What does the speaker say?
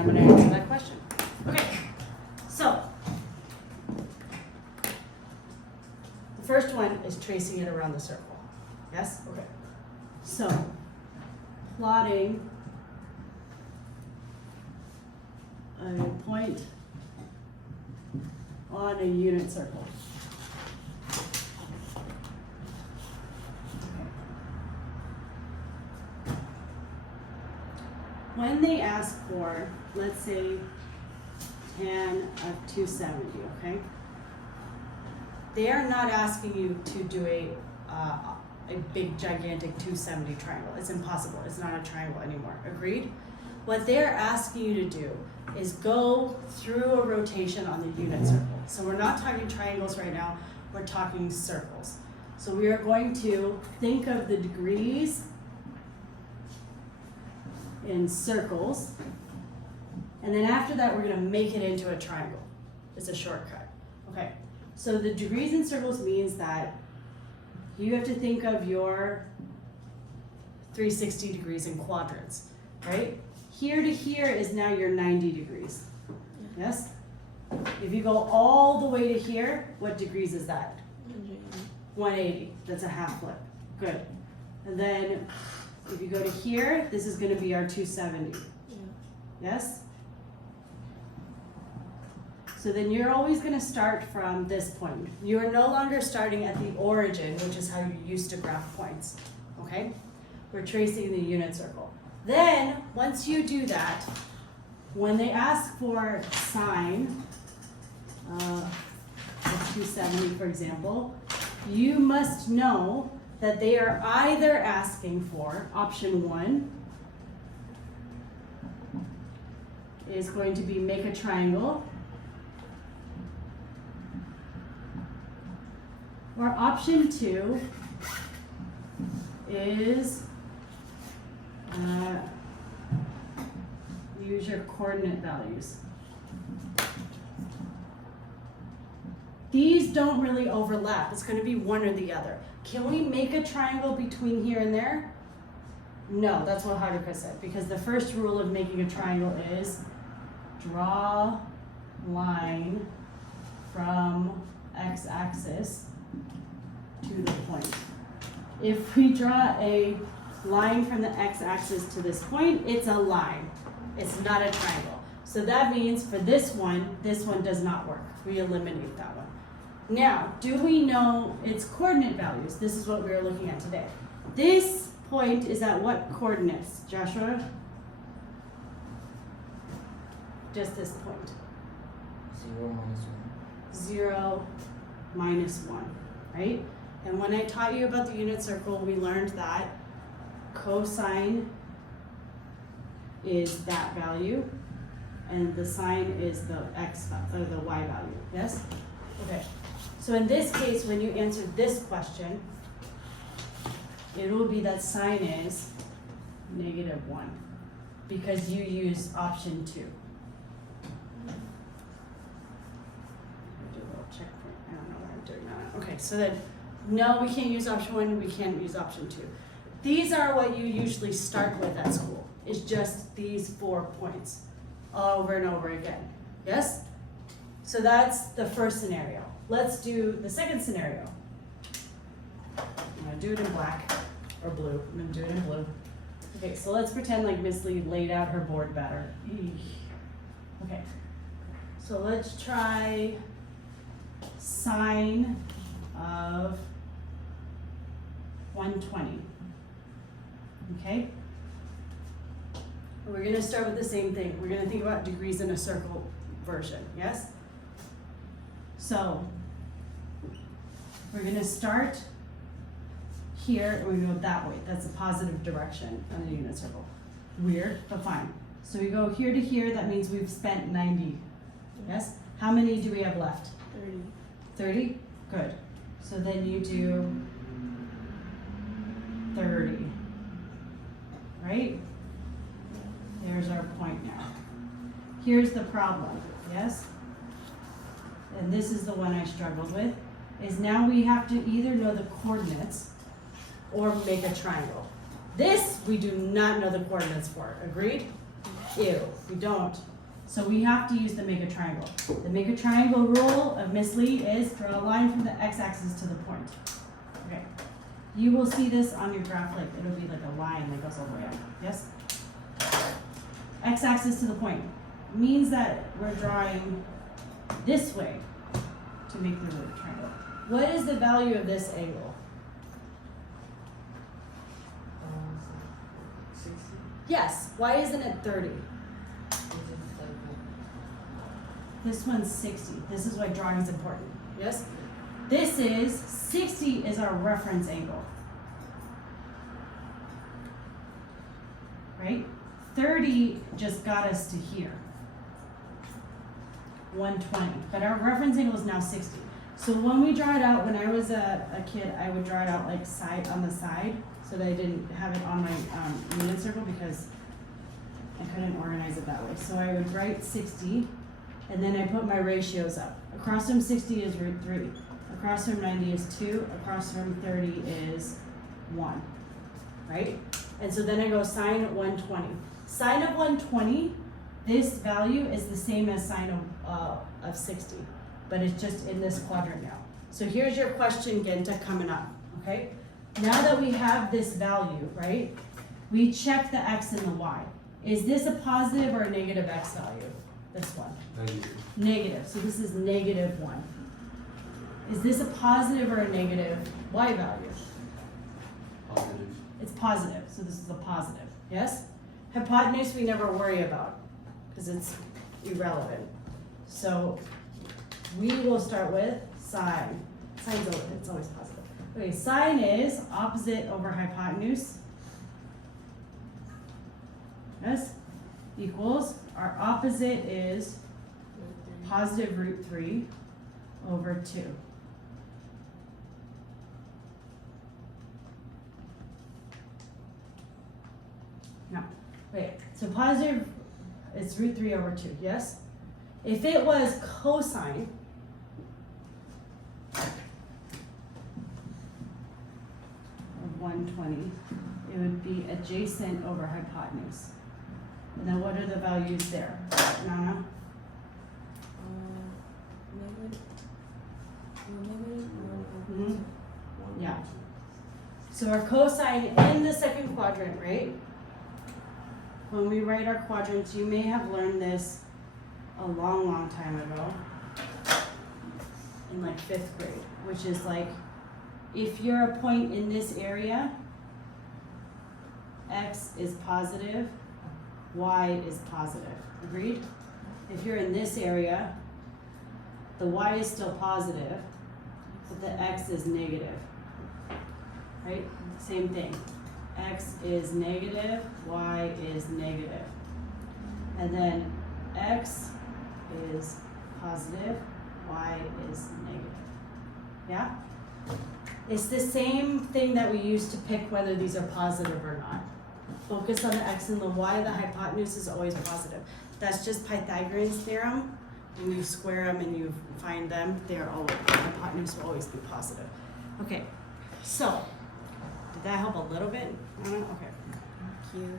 I'm going to answer that question. Okay, so the first one is tracing it around the circle. Yes? Okay. So plotting a point on a unit circle. When they ask for, let's say, tan of 270, okay? They are not asking you to do a big, gigantic 270 triangle. It's impossible. It's not a triangle anymore. Agreed? What they're asking you to do is go through a rotation on the unit circle. So we're not talking triangles right now. We're talking circles. So we are going to think of the degrees in circles, and then after that we're going to make it into a triangle. It's a shortcut. Okay, so the degrees in circles means that you have to think of your 360 degrees in quadrants, right? Here to here is now your 90 degrees. Yes? If you go all the way to here, what degrees is that? 180. That's a half flip. Good. And then if you go to here, this is going to be our 270. Yes? So then you're always going to start from this point. You are no longer starting at the origin, which is how you used to graph points. Okay? We're tracing the unit circle. Then, once you do that, when they ask for sine of 270, for example, you must know that they are either asking for option 1 is going to be make a triangle, or option 2 is use your coordinate values. These don't really overlap. It's going to be one or the other. Can we make a triangle between here and there? No, that's what Haruka said, because the first rule of making a triangle is draw line from x-axis to the point. If we draw a line from the x-axis to this point, it's a line. It's not a triangle. So that means for this one does not work. We eliminate that one. Now, do we know its coordinate values? This is what we are looking at today. This point is at what coordinates, Joshua? Just this point. 0, minus 1, right? And when I taught you about the unit circle, we learned that cosine is that value, and the sine is the x or the y value. Yes? Okay. So in this case, when you answer this question, it will be that sine is -1 because you use option 2. Do a little checkpoint. I don't know why I'm doing that. Okay, so then no, we can't use option 1. We can't use option 2. These are what you usually start with at school. It's just these 4 points over and over again. Yes? So that's the first scenario. Let's do the second scenario. I'm going to do it in black or blue. I'm going to do it in blue. Okay, so let's pretend like Miss Lee laid out her board better. Okay, so let's try sine of 120. Okay? We're going to start with the same thing. We're going to think about degrees in a circle version. Yes? So, we're going to start here and we go that way. That's a positive direction on the unit circle. Weird, but fine. So we go here to here. That means we've spent 90. Yes? How many do we have left? 30. 30? Good. So then you do 30. Right? There's our point now. Here's the problem. Yes? And this is the one I struggled with, is now we have to either know the coordinates or make a triangle. This we do not know the coordinates for. Agreed? Ew, we don't. So we have to use the make a triangle. The make a triangle rule of Miss Lee is draw a line from the x-axis to the point. Okay. You will see this on your graph, like it'll be like a line that goes all the way up. Yes? X-axis to the point means that we're drawing this way to make the triangle. What is the value of this angle? 60. Yes. Why isn't it 30? This one's 60. This is why drawing is important. Yes? This is 60 is our reference angle. Right? 30 just got us to here. 120. But our reference angle is now 60. So when we draw it out, when I was a kid, I would draw it out like side on the side so that I didn't have it on my unit circle because I couldn't organize it that way. So I would write 60 and then I put my ratios up. Across from 60 is root 3. Across from 90 is 2. Across from 30 is 1. Right? And so then I go sine 120. Sine of 120, this value is the same as sine of 60, but it's just in this quadrant now. So here's your question, Genta, coming up, okay? Now that we have this value, right, we check the x and the y. Is this a positive or a negative x value? This one. Negative. Negative, so this is -1. Is this a positive or a negative y value? Positive. It's positive, so this is a positive, yes? Hypotenuse we never worry about because it's irrelevant. So we will start with sine. Sine's always, it's always positive. Okay, sine is opposite over hypotenuse. Yes? Equals, our opposite is positive root 3 over 2. No, wait, so positive, it's root 3 over 2, yes? If it was cosine, of 120, it would be adjacent over hypotenuse. And then what are the values there? Nana? Mhm. Yeah. So our cosine in the second quadrant, right? When we write our quadrants, you may have learned this a long, long time ago in like 5th grade, which is like, if you're a point in this area, x is positive, y is positive. Agreed? If you're in this area, the y is still positive, but the x is negative. Right? Same thing. X is negative, y is negative. And then x is positive, y is negative. Yeah? It's the same thing that we use to pick whether these are positive or not. Focus on the x and the y, the hypotenuse is always positive. That's just Pythagorean's theorem. When you square them and you find them, the hypotenuse will always be positive. Okay, so, did that help a little bit? Okay. Thank you.